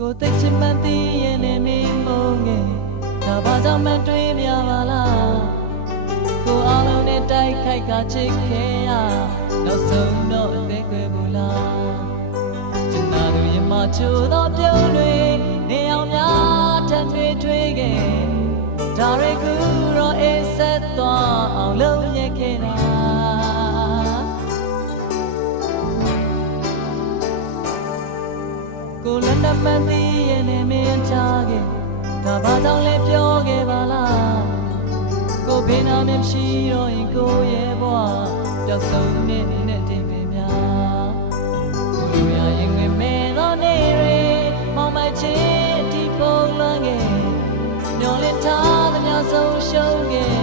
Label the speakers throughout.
Speaker 1: ကိုသိချင်မှန်းသိရင်လည်းမင်းမုန်းငယ်ဒါဘာကြောင့်မတွေးမြပါလားကိုအားလုံးနဲ့တိုက်ခိုက်ကချစ်ခဲ့ရနောက်ဆုံးတော့အသေးခွဲဘူးလားကျန်တာတို့ရင်မချိုးတော့ပြုံးတွေနေအောင်များထပ်ထွေးထွေးခဲ့ဒါရီကူတော့အေးဆက်သွားအောင်လုပ် ကိုလည်းနမသိရဲ့နဲ့မင်းချခဲ့ဒါဘာကြောင့်လဲပြောခဲ့ပါလားကိုဘေးနာမရှိတော့ရင်ကိုရဲ့ဘဝပျောက်ဆုံးနေနဲ့တင်ပင်များကိုလိုရရင်ငွေမဲတော့နေရမောင်မချစ်ဒီပုံလွန်ခဲ့မျောလက်ထားသမျှဆုံးရှုံးခဲ့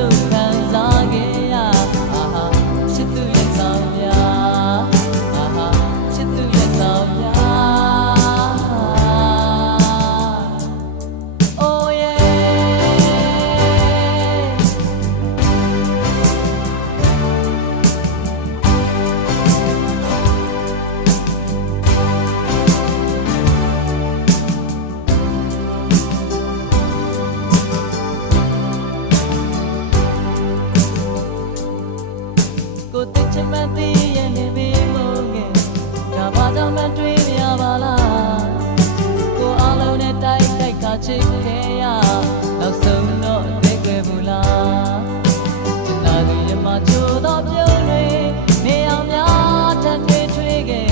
Speaker 1: လုံး မသိရဲ့နေပြီမို့ငယ်ဒါဘာကြောင့်မတွေးရပါလားကိုအလုံးနဲ့တိုက်တိုက်ကချစ်ခဲ့ရနောက်ဆုံးတော့အသေးွယ်ဘူးလားကျွန်တော်ဒီရမချိုးတော့ပြုံးတွေနေအောင်များတတ်တွေးတွေးခဲ့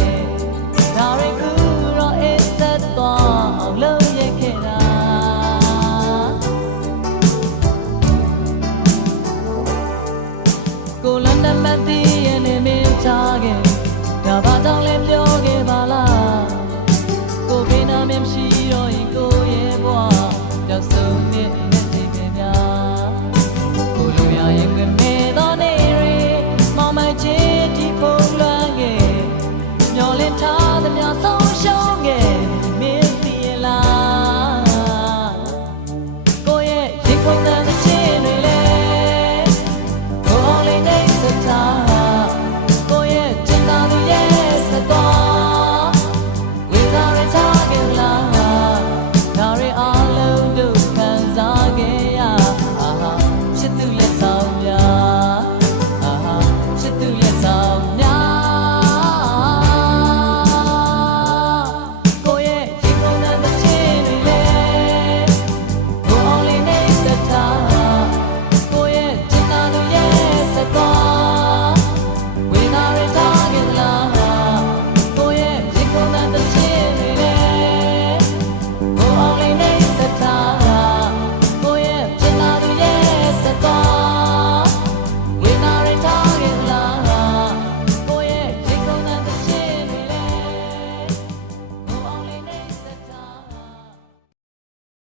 Speaker 1: ဒါရင်ခုတော့ is that တော့အောင်လုံးရဲ့ခဲ့တာကိုလန်းတမန်တီ